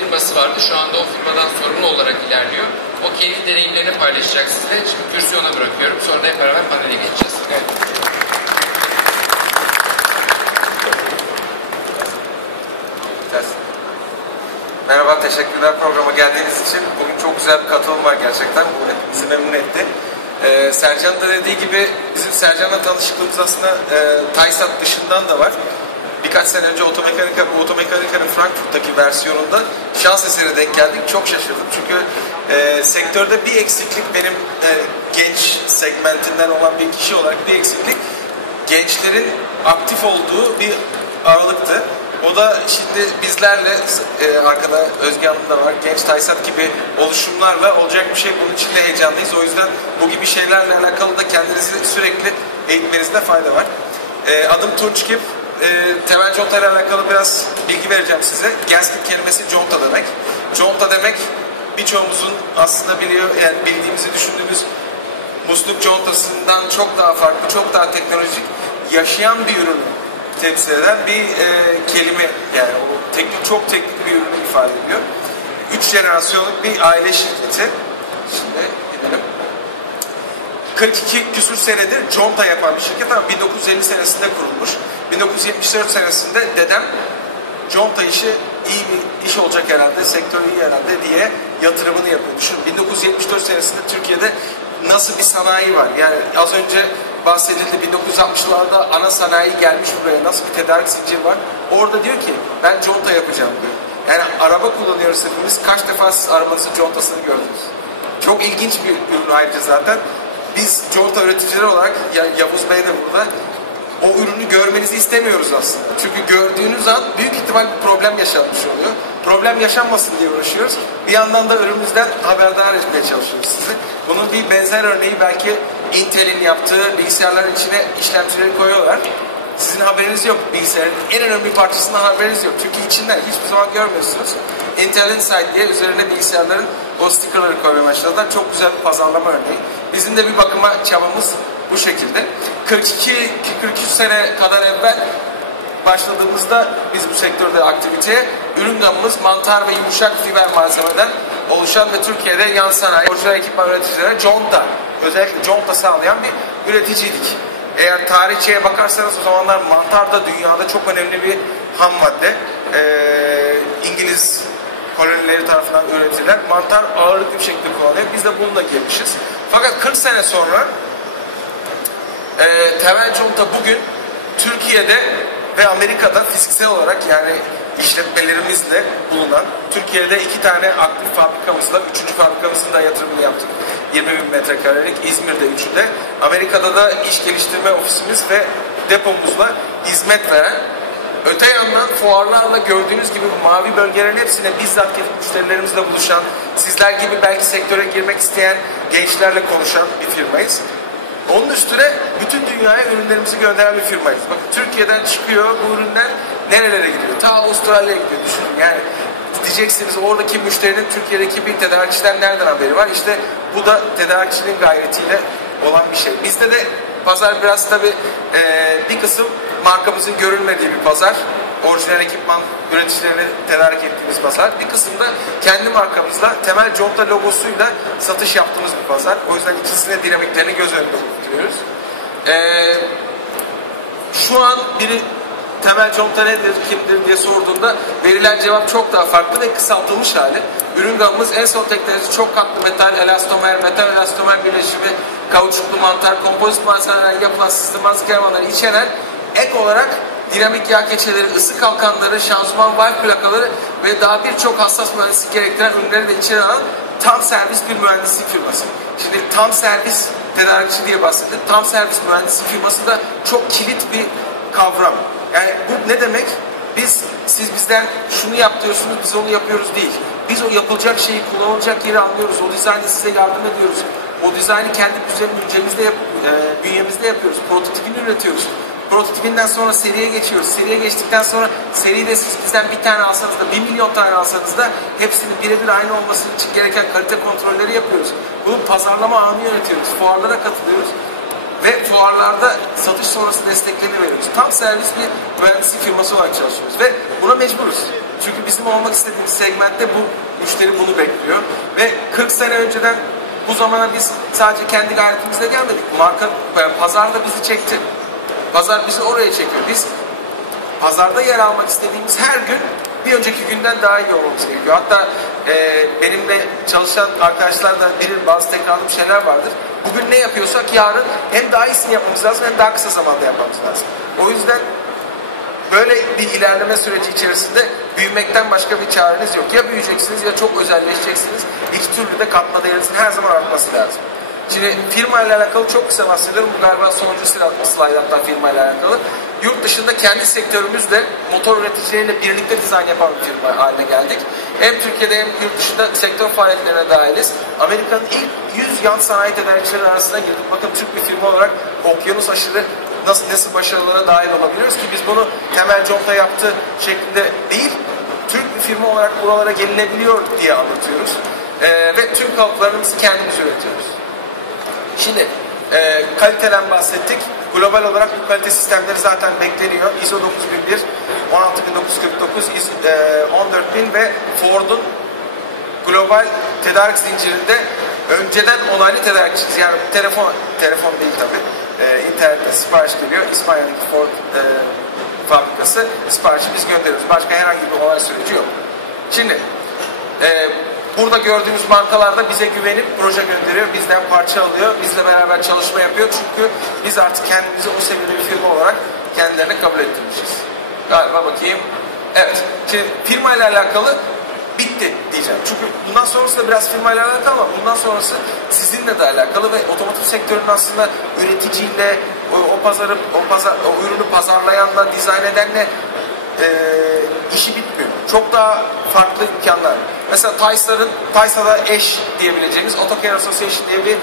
firması vardı. Şu anda o firmadan sorumlu olarak ilerliyor. O kendi deneyimlerini paylaşacak size. Şimdi kürsüyü ona bırakıyorum. Sonra da hep beraber panele geçeceğiz. Evet. Merhaba, teşekkürler programa geldiğiniz için. Bugün çok güzel bir katılım var gerçekten. Bu bizi memnun etti. Sercan'ın da dediği gibi bizim Sercan'la tanışıklığımız aslında TISAT dışından da var. Birkaç sene önce Otomekanika'nın Frankfurt'taki versiyonunda şans eseri denk geldik. Çok şaşırdım çünkü sektörde bir eksiklik benim genç segmentinden olan bir kişi olarak bir eksiklik gençlerin aktif olduğu bir aralıktı. O da şimdi bizlerle arkada Özge Hanım da var. Genç TISAT gibi oluşumlarla olacak bir şey. Bunun için de heyecanlıyız. O yüzden bu gibi şeylerle alakalı da kendinizi sürekli eğitmenizde fayda var. Adım Tunç Kip. Temel conta ile alakalı biraz bilgi vereceğim size. Gasket kelimesi conta demek. Conta demek birçoğumuzun aslında bildiğimizi düşündüğümüz musluk contasından çok daha farklı, çok daha teknolojik, yaşayan bir ürün temsil eden bir kelime, yani o çok teknik bir ürünü ifade ediyor. 3 jenerasyonluk bir aile şirketi. Şimdi gidelim. 42 küsur senedir conta yapan bir şirket ama 1950 senesinde kurulmuş. 1974 senesinde dedem conta işi iyi bir iş olacak herhalde, sektör iyi herhalde diye yatırımını yapıyor. Düşün, 1974 senesinde Türkiye'de nasıl bir sanayi var? Yani az önce bahsedildi, 1960'larda ana sanayi gelmiş buraya, nasıl bir tedarik zinciri var? Orada diyor ki ben conta yapacağım diyor. Yani araba kullanıyoruz hepimiz. Kaç defa siz arabanızın contasını gördünüz? Çok ilginç bir ürün ayrıca zaten. Biz conta üreticileri olarak, yani Yavuz Bey de burada, o ürünü görmenizi istemiyoruz aslında. Çünkü gördüğünüz an büyük ihtimal bir problem yaşanmış oluyor. Problem yaşanmasın diye uğraşıyoruz. Bir yandan da ürünümüzden haberdar etmeye çalışıyoruz sizi. Bunun bir benzer örneği belki Intel'in yaptığı bilgisayarların içine işlemcileri koyuyorlar. Sizin haberiniz yok bilgisayarın. En önemli parçasından haberiniz yok. Çünkü içinden hiçbir zaman görmüyorsunuz. Intel Inside diye üzerine bilgisayarların o stickerları koymaya başladılar. Çok güzel bir pazarlama örneği. Bizim de bir bakıma çabamız bu şekilde. 42 sene kadar evvel başladığımızda biz bu sektörde aktiviteye, ürün gamımız mantar ve yumuşak fiber malzemeden oluşan ve Türkiye'de yan sanayi, orijinal ekipman üreticilerine conta, özellikle conta sağlayan bir üreticiydik. Eğer tarihçeye bakarsanız o zamanlar mantar da dünyada çok önemli bir ham madde. İngiliz kolonileri tarafından üretilen mantar ağırlıklı bir şekilde kullanılıyor. Biz de bununla girmişiz. Fakat 40 sene sonra temel conta bugün Türkiye'de ve Amerika'da fiziksel olarak, yani işletmelerimizle bulunan, Türkiye'de 2 tane aktif fabrikamızla, 3. fabrikamızın da yatırımını yaptık. 20.000 metrekarelik, İzmir'de 3'ü de. Amerika'da da iş geliştirme ofisimiz ve depomuzla hizmet veren, öte yandan fuarlarla gördüğünüz gibi mavi bölgelerin hepsine bizzat gelip müşterilerimizle buluşan, sizler gibi belki sektöre girmek isteyen gençlerle konuşan bir firmayız. Onun üstüne bütün dünyaya ürünlerimizi gönderen bir firmayız. Bakın Türkiye'den çıkıyor bu ürünler, nerelere gidiyor? Ta Avustralya'ya gidiyor. Düşünün yani. Diyeceksiniz oradaki müşterinin Türkiye'deki bir tedarikçiden nereden haberi var? İşte bu da tedarikçinin gayretiyle olan bir şey. Bizde de pazar biraz tabii bir kısım markamızın görülmediği bir pazar. Orijinal ekipman üreticilerine tedarik ettiğimiz pazar. Bir kısım da kendi markamızla temel conta logosuyla satış yaptığımız bir pazar. O yüzden ikisine dinamiklerini göz önünde tutuyoruz. Şu an biri temel conta nedir, kimdir diye sorduğunda verilen cevap çok daha farklı ve kısaltılmış hali. Ürün gamımız en son teknolojisi çok katlı metal, elastomer, metal elastomer birleşimi, kauçuklu mantar, kompozit malzemelerden yapılan sızılmaz kervanları içeren ek olarak dinamik yağ keçeleri, ısı kalkanları, şanzıman valve plakaları ve daha birçok hassas mühendislik gerektiren ürünleri de içeren alan tam servis bir mühendislik firması. Şimdi tam servis tedarikçi diye bahsettik. Tam servis mühendislik firması da çok kilit bir kavram. Yani bu ne demek? Siz bizden şunu yap diyorsunuz, biz onu yapıyoruz değil. Biz o yapılacak şeyi, kullanılacak yeri anlıyoruz. O dizaynı size yardım ediyoruz. O dizaynı kendi bünyemizde yapıyoruz. Prototipini üretiyoruz. Prototipinden sonra seriye geçiyoruz. Seriye geçtikten sonra seride siz bizden bir tane alsanız da 1 milyon tane alsanız da hepsinin birebir aynı olması için gereken kalite kontrolleri yapıyoruz. Bunun pazarlama ağını yönetiyoruz. Fuarlara katılıyoruz. ve fuarlarda satış sonrası desteklerini veriyoruz. Tam servis bir mühendislik firması olarak çalışıyoruz ve buna mecburuz. Çünkü bizim olmak istediğimiz segmentte bu müşteri bunu bekliyor ve 40 sene önceden bu zamana biz sadece kendi gayretimizle gelmedik. Pazarda bizi çekti. Pazar bizi oraya çekiyor. Biz pazarda yer almak istediğimiz her gün bir önceki günden daha iyi olmamız gerekiyor. Hatta benimle çalışan arkadaşlar da bilir, bazı tekrarlı şeyler vardır. Bugün ne yapıyorsak yarın hem daha iyisini yapmamız lazım hem daha kısa zamanda yapmamız lazım. O yüzden böyle bir ilerleme süreci içerisinde büyümekten başka bir çareniz yok. Ya büyüyeceksiniz ya çok özelleşeceksiniz. İki türlü de katma değerinizin her zaman artması lazım. Şimdi firma ile alakalı çok kısa bahsediyorum. Bu galiba sonuncu slide hatta firma ile alakalı. Yurt dışında kendi sektörümüzle motor üreticileriyle birlikte dizayn yapan bir firma haline geldik. Hem Türkiye'de hem yurt dışında sektör faaliyetlerine dahiliz. Amerika'nın ilk 100 yan sanayi tedarikçileri arasına girdik. Bakın Türk bir firma olarak okyanus aşırı nasıl başarılara dahil olabiliyoruz ki biz bunu temel conta yaptığı şeklinde değil, Türk bir firma olarak buralara gelinebiliyor diye anlatıyoruz. Ve tüm kalıplarımızı kendimiz üretiyoruz. Şimdi kaliteden bahsettik. Global olarak bu kalite sistemleri zaten bekleniyor. ISO 9001, 16949, 14000 ve Ford'un global tedarik zincirinde önceden onaylı tedarikçiyiz. Yani telefon değil tabii. İnternette sipariş geliyor. İspanya'daki Ford fabrikası siparişi biz gönderiyoruz. Başka herhangi bir onay süreci yok. Şimdi burada gördüğümüz markalar da bize güvenip proje gönderiyor. Bizden parça alıyor. Bizle beraber çalışma yapıyor. Çünkü biz artık kendimizi o seviyede bir firma olarak kendilerine kabul ettirmişiz. Galiba bakayım. Evet. Şimdi firma ile alakalı bitti diyeceğim. Çünkü bundan sonrası da biraz firma ile alakalı ama bundan sonrası sizinle de alakalı ve otomotiv sektörünün aslında üreticiyle, o ürünü pazarlayanla, dizayn edenle işi bitmiyor. Çok daha farklı imkanlar. Mesela Taysa'da eş diyebileceğimiz Autocare Association diye bir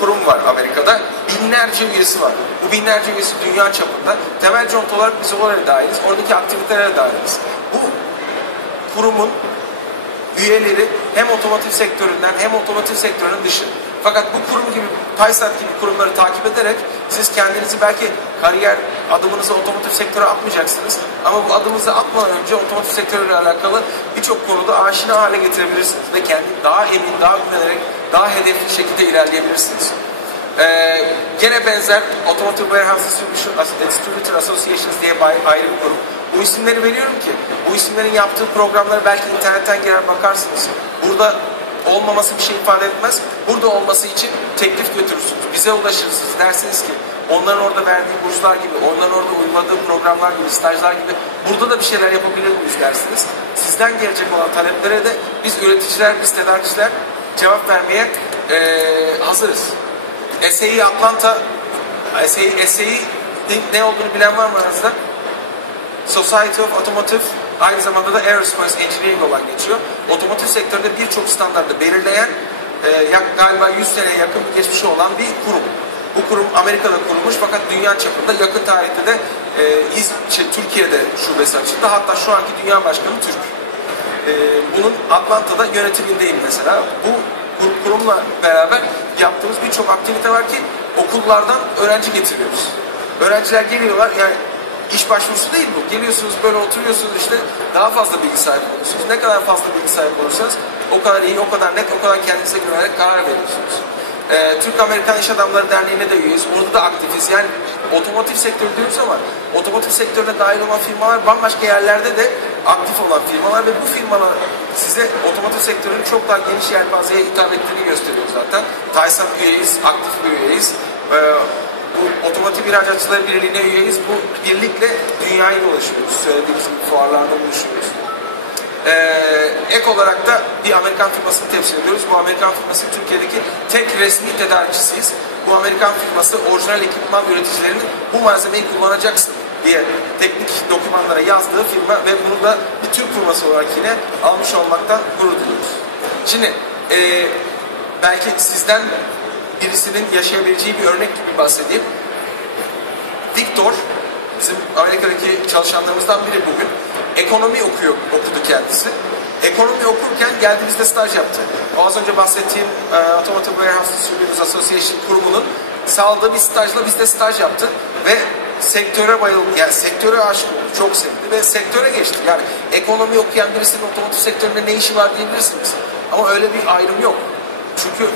kurum var Amerika'da. Binlerce üyesi var. Bu binlerce üyesi dünya çapında. Temel conta olarak biz oraya dahiliz. Oradaki aktivitelere dahiliz. Bu kurumun üyeleri hem otomotiv sektöründen hem otomotiv sektörünün dışı. Fakat bu kurum gibi, Taysat gibi kurumları takip ederek siz kendinizi belki kariyer adımınızı otomotiv sektöre atmayacaksınız. Ama bu adımınızı atmadan önce otomotiv sektörüyle alakalı birçok konuda aşina hale getirebilirsiniz. Ve kendini daha emin, daha güvenerek, daha hedefli şekilde ilerleyebilirsiniz. Gene benzer Automotive Warehouse Distributor Associations diye ayrı bir kurum. Bu isimleri veriyorum ki bu isimlerin yaptığı programları belki internetten girer bakarsınız. Burada olmaması bir şey ifade etmez. Burada olması için teklif götürürsünüz. Bize ulaşırsınız. Dersiniz ki onların orada verdiği burslar gibi, onların orada uyguladığı programlar gibi, stajlar gibi burada da bir şeyler yapabilir miyiz dersiniz. Sizden gelecek olan taleplere de biz üreticiler, biz tedarikçiler cevap vermeye hazırız. SAE Atlanta, SAE ne olduğunu bilen var mı aranızda? Society of Automotive, aynı zamanda da Aerospace Engineering olan geçiyor. Otomotiv sektöründe birçok standartı belirleyen, galiba 100 seneye yakın bir geçmişi olan bir kurum. Bu kurum Amerika'da kurulmuş fakat dünya çapında yakın tarihte de Türkiye'de şubesi açıldı. Hatta şu anki dünya başkanı Türk. Bunun Atlanta'da yönetimindeyim mesela. Bu kurumla beraber yaptığımız birçok aktivite var ki okullardan öğrenci getiriyoruz. Öğrenciler geliyorlar, yani İş başvurusu değil bu. Geliyorsunuz böyle oturuyorsunuz işte daha fazla bilgi sahibi oluyorsunuz. Ne kadar fazla bilgi sahibi olursanız o kadar iyi, o kadar net, o kadar kendinize güvenerek karar veriyorsunuz. Türk-Amerikan İş Adamları Derneği'ne de üyeyiz. Orada da aktifiz. Yani otomotiv sektörü diyoruz ama otomotiv sektörüne dahil olan firmalar bambaşka yerlerde de aktif olan firmalar ve bu firmalar size otomotiv sektörünün çok daha geniş yelpazeye hitap ettiğini gösteriyor zaten. Taysat üyeyiz, aktif bir üyeyiz. Bu Otomotiv İhracatçıları Birliği'ne üyeyiz. Bu birlikle dünyayı dolaşıyoruz. Söylediğimiz gibi fuarlarda buluşuyoruz. Ek olarak da bir Amerikan firmasını temsil ediyoruz. Bu Amerikan firması Türkiye'deki tek resmi tedarikçisiyiz. Bu Amerikan firması orijinal ekipman üreticilerinin bu malzemeyi kullanacaksın diye teknik dokümanlara yazdığı firma ve bunu da bir Türk firması olarak yine almış olmaktan gurur duyuyoruz. Şimdi belki sizden birisinin yaşayabileceği bir örnek gibi bahsedeyim. Victor, bizim Amerika'daki çalışanlarımızdan biri bugün. Ekonomi okudu kendisi. Ekonomi okurken geldi bizde staj yaptı. Az önce bahsettiğim Automotive Warehouse Distributors Association kurumunun saldığı bir stajla bizde staj yaptı ve sektöre bayıldı. Yani sektöre aşık oldu. Çok sevdi ve sektöre geçti. Yani ekonomi okuyan birisinin otomotiv sektöründe ne işi var diyebilirsiniz. Ama öyle bir ayrım yok. Çünkü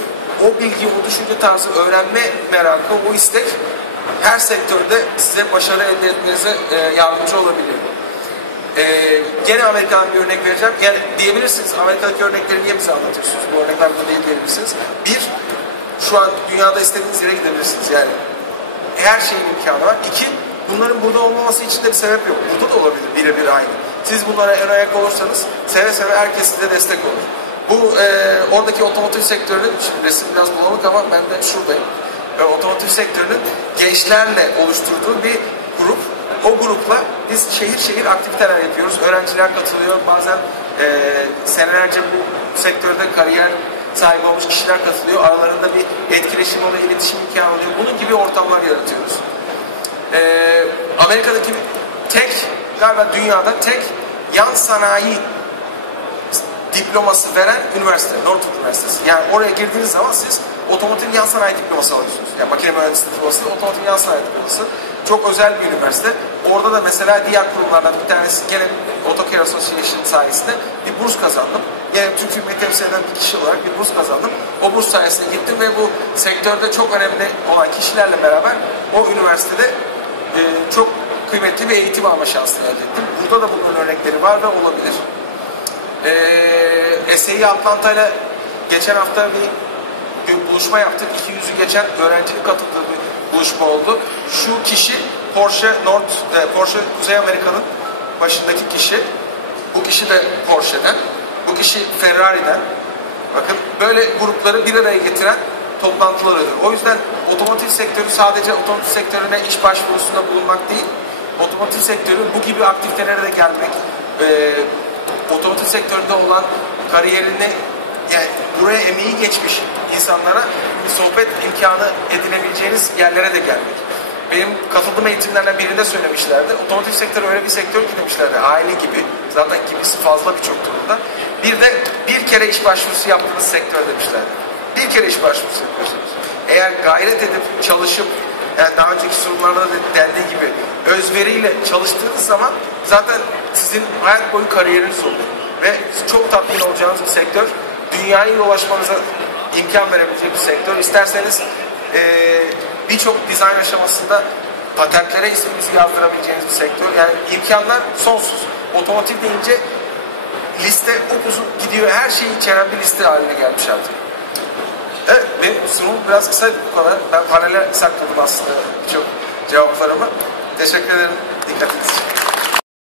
o bilgi, o düşünce tarzı, öğrenme merakı, o istek her sektörde size başarı elde etmenize yardımcı olabilir. Gene Amerika'dan bir örnek vereceğim. Yani diyebilirsiniz, Amerika'daki örnekleri niye bize anlatıyorsunuz? Bu örnekler burada değil diyebilirsiniz. Bir, şu an dünyada istediğiniz yere gidebilirsiniz. Yani her şeyin imkanı var. İki, bunların burada olmaması için de bir sebep yok. Burada da olabilir birebir aynı. Siz bunlara ön ayak olursanız seve seve herkes size destek olur. Bu oradaki otomotiv sektörünün, şimdi resim biraz bulanık ama ben de şuradayım. Otomotiv sektörünün gençlerle oluşturduğu bir grup. O grupla biz şehir şehir aktiviteler yapıyoruz. Öğrenciler katılıyor. Bazen senelerce bu sektörde kariyer sahibi olmuş kişiler katılıyor. Aralarında bir etkileşim oluyor, iletişim imkanı oluyor. Bunun gibi ortamlar yaratıyoruz. Amerika'daki galiba dünyada tek yan sanayi diploması veren üniversite, Northwood Üniversitesi. Yani oraya girdiğiniz zaman siz otomotiv yan sanayi diploması alıyorsunuz. Yani makine mühendisliği diploması, otomotiv yan sanayi diploması. Çok özel bir üniversite. Orada da mesela diğer kurumlardan bir tanesi gene Autocare Association sayesinde bir burs kazandım. Yani Türk Filmi temsil eden bir kişi olarak bir burs kazandım. O burs sayesinde gittim ve bu sektörde çok önemli olan kişilerle beraber o üniversitede çok kıymetli bir eğitim alma şansını elde ettim. Burada da bunun örnekleri var ve olabilir. SAE Atlanta'yla geçen hafta bir buluşma yaptık. 200'ü geçen öğrencinin katıldığı bir buluşma oldu. Şu kişi Porsche Kuzey Amerika'nın başındaki kişi. Bu kişi de Porsche'den. Bu kişi Ferrari'den. Bakın böyle grupları bir araya getiren toplantılarıdır. O yüzden otomotiv sektörü sadece otomotiv sektörüne iş başvurusunda bulunmak değil, otomotiv sektörü bu gibi aktivitelere de gelmek, otomotiv sektöründe olan kariyerini, yani buraya emeği geçmiş insanlara sohbet imkanı edinebileceğiniz yerlere de gelmek. Benim katıldığım eğitimlerden birinde söylemişlerdi. Otomotiv sektörü öyle bir sektör ki demişlerdi. Aile gibi. Zaten gibisi fazla birçok durumda. Bir de bir kere iş başvurusu yaptığınız sektör demişlerdi. Bir kere iş başvurusu yapıyorsunuz. Eğer gayret edip çalışıp, yani daha önceki sunumlarda da dendiği gibi özveriyle çalıştığınız zaman zaten sizin hayat boyu kariyeriniz oluyor. Ve çok tatmin olacağınız bir sektör. Dünyaya ulaşmanıza imkan verebilecek bir sektör. İsterseniz birçok dizayn aşamasında patentlere isminizi yazdırabileceğiniz bir sektör. Yani imkanlar sonsuz. Otomotiv deyince liste upuzun gidiyor. Her şeyi içeren bir liste haline gelmiş artık. Evet, benim sunumum biraz kısa bu kadar. Ben panele sakladım aslında birçok cevaplarımı. Teşekkür ederim. Dikkatiniz için.